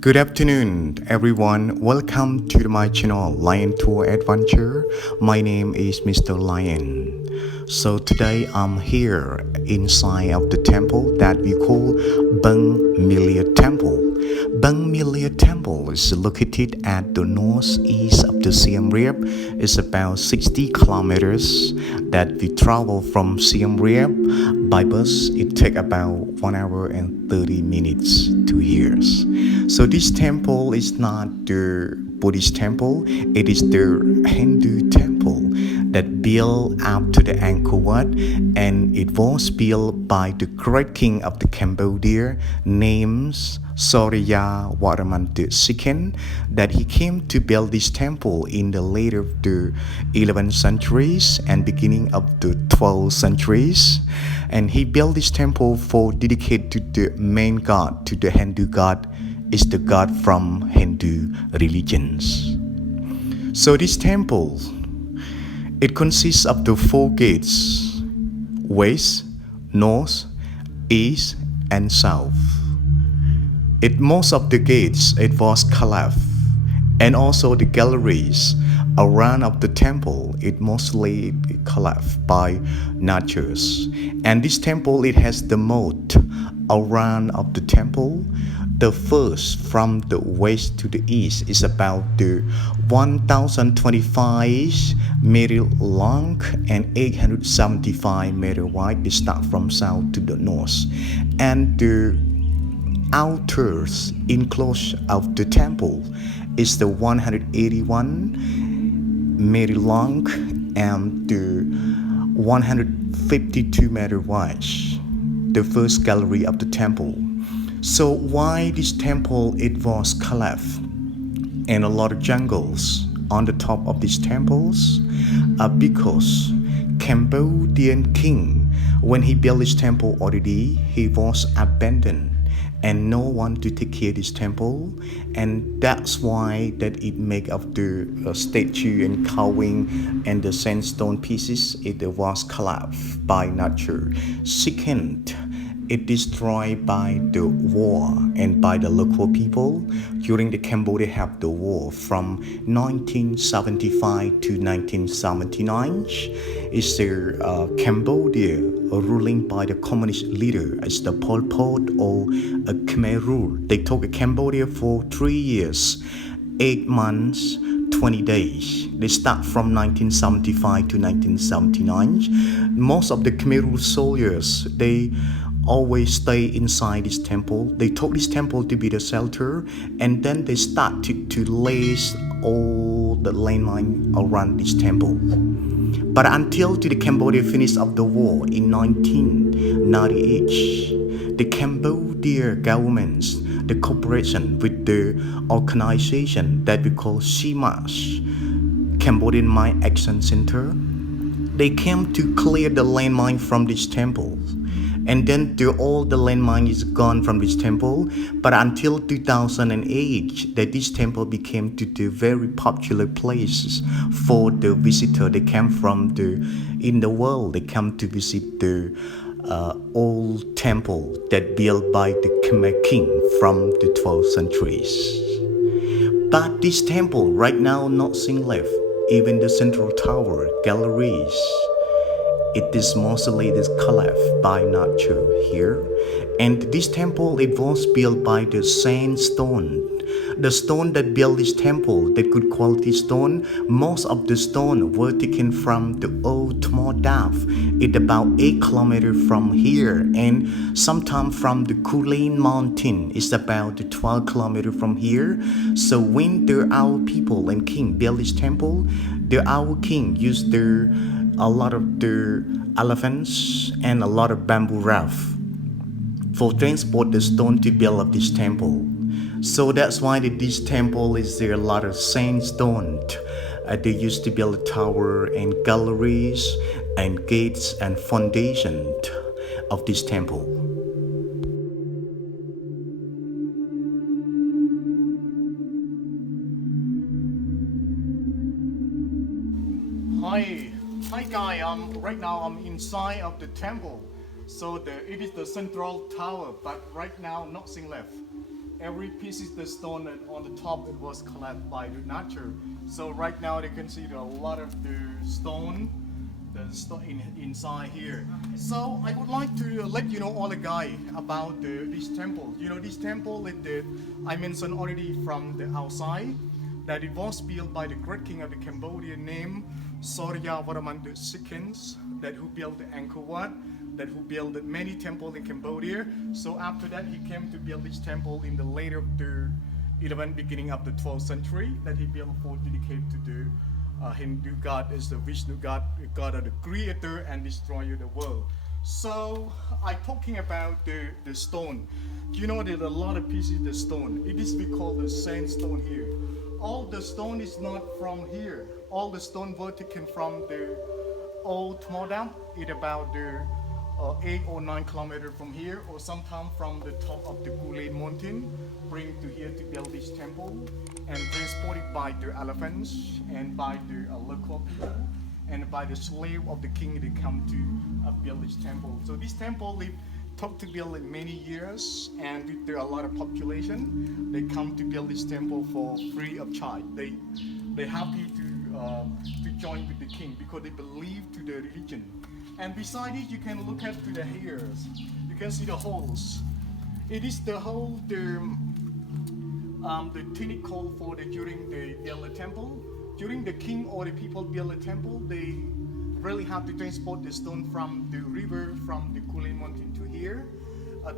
Good afternoon, everyone. Welcome to my channel, Lion Tour Adventure. My name is Mr. Lion. So today I'm here inside of the temple that we call Beng Mealea Temple. Beng Mealea Temple is located at the northeast of the Siem Reap. It's about 60 kilometers that we travel from Siem Reap. By bus, it takes about 1 hour and 30 minutes to here. So this temple is not the Buddhist temple, it is the Hindu temple that built up to the Angkor Wat, and it was built by the great king of the Cambodia named Suryavarman II, that he came to build this temple in the later of the 11th centuries and beginning of the 12th centuries. And he built this temple for dedicated to the main god, to the Hindu god, is the god from Hindu religions. So this temple, it consists of the 4 gates: west, north, east, and south. Most of the gates, it was collapsed, and also the galleries around of the temple, it mostly collapsed by natures. And this temple, it has the moat around of the temple. The first from the west to the east is about the 1025 meter long and 875 meter wide. They start from south to the north. And the outer enclosure of the temple is the 181 meter long and the 152 meter wide, the first gallery of the temple. So why this temple, it was collapsed and a lot of jungles on the top of these temples? Because Cambodian king, when he built this temple already, he was abandoned and no one to take care of this temple, and that's why that it make of the statue and carving and the sandstone pieces, it was collapsed by nature. Second, it destroyed by the war and by the local people. During the Cambodia have the war from 1975 to 1979. Is the Cambodia ruling by the communist leader as the Pol Pot or a Khmer rule. They took Cambodia for 3 years, 8 months, 20 days. They start from 1975 to 1979. Most of the Khmer rule soldiers, they always stay inside this temple. They took this temple to be the shelter, and then they started to lay all the landmine around this temple. But until the Cambodia finished of the war in 1998, the Cambodia government, the cooperation with the organization that we call CMAS, Cambodian Mine Action Center, they came to clear the landmine from this temple. And then all the landmine is gone from this temple. But until 2008, that this temple became to the very popular places for the visitor. They came from in the world. They come to visit the old temple that built by the Khmer king from the 12th centuries. But this temple right now nothing left. Even the central tower, galleries, it is mostly collapsed by nature here. And this temple, it was built by the sandstone. The stone that built this temple, the good quality stone, most of the stone were taken from the old Moat. It's about 8 kilometers from here, and sometimes from the Kulin mountain, it's about 12 kilometers from here. So when our people and king built this temple, our king used a lot of the elephants and a lot of bamboo raft for transport the stone to build up this temple. So that's why this temple is there a lot of sandstone. They used to build a tower and galleries and gates and foundation of this temple. Hi guy, right now I'm inside of the temple. So it is the central tower, but right now nothing left. every piece is the stone, and on the top it was collapsed by the nature. So right now they can see a lot of the stone inside here. So I would like to let you know all the guy about this temple. You know, this temple I mentioned already from the outside that it was built by the great king of the Cambodia named Suryavarman II, that who built the Angkor Wat, that who built many temples in Cambodia. So after that he came to build this temple in the later of the 11th, beginning of the 12th century, that he built for dedicate to the Hindu god is the Vishnu god, god of the creator and destroyer of the world. So I'm talking about the stone. You know, there's a lot of pieces of the stone. It is we call the sandstone here. All the stone is not from here. All the stone were taken from the old Moat. It's about the 8 or 9 kilometers from here, or sometimes from the top of the Guled mountain, bring to here to build this temple, and transported by the elephants and by the local people and by the slave of the king. They come to build this temple. So this temple they took to build in many years, and with a lot of population, they come to build this temple for free of charge. They happy to join with the king because they believe to the religion. And beside it, you can look at to the hairs. You can see the holes. It is the hole the technique called for during the build the temple. During the king or the people build the temple, they really have to transport the stone from the river, from the Guled mountain to here.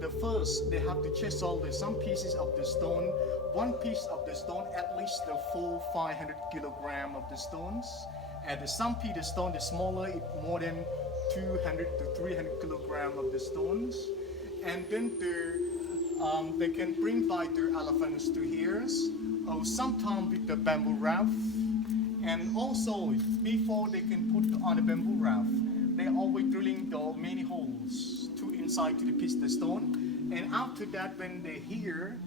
The first, they have to chisel some pieces of the stone. One piece of the stone, at least the full 500 kilogram of the stones. And some piece of stone, the smaller, it more than 200 to 300 kilogram of the stones. And then they can bring by their elephants to here, or sometimes with the bamboo raft. And also, before they can put on the bamboo raft, they always drilling the many holes to inside to the piece of the stone. And after that, when they here,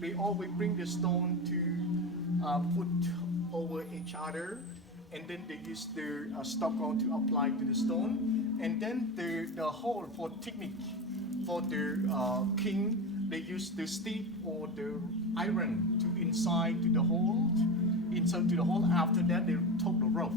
they always bring the stone to put over each other, and then they use their stucco to apply to the stone. And then the hole for technique for the king, they use the stick or the iron to inside to the hole. Inside to the hole. After that, they took the rope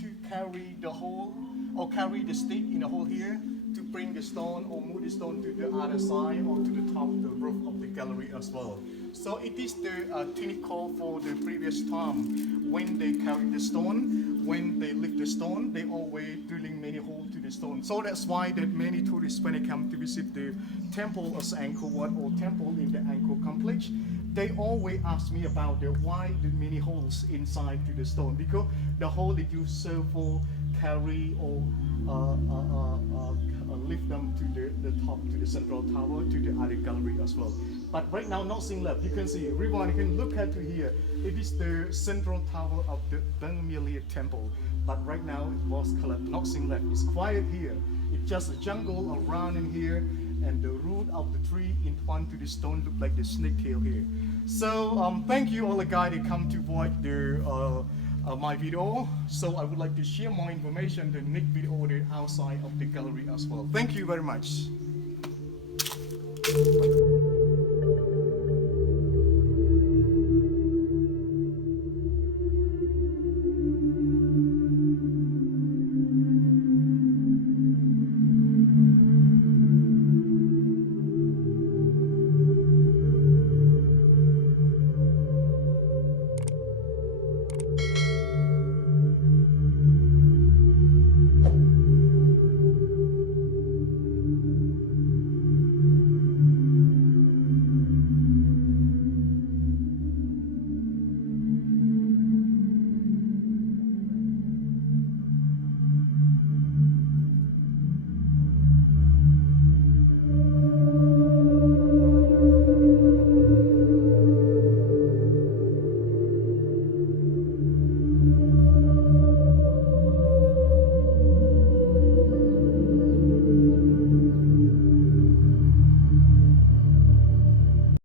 to carry the hole or carry the stick in the hole here to bring the stone or move the stone to the other side or to the top of the roof of the gallery as well. So it is the technique called for the previous time when they carry the stone. When they lift the stone, they always drilling many holes to the stone. So that's why that many tourists, when they come to visit the temple of Angkor Wat or temple in the Angkor complex, they always ask me about why the many holes inside to the stone, because the hole that you serve for carry or lift them to the top, to the central tower, to the other gallery as well. But right now, nothing left. You can see, everyone can look at to here. It is the central tower of the Beng Mealea temple. But right now, it was collapsed, nothing left. It's quiet here. It's just a jungle around in here, and the root of the tree in front to the stone look like the snake tail here. So thank you all the guys that come to watch my video. So I would like to share more information, the next video the outside of the gallery as well. Thank you very much.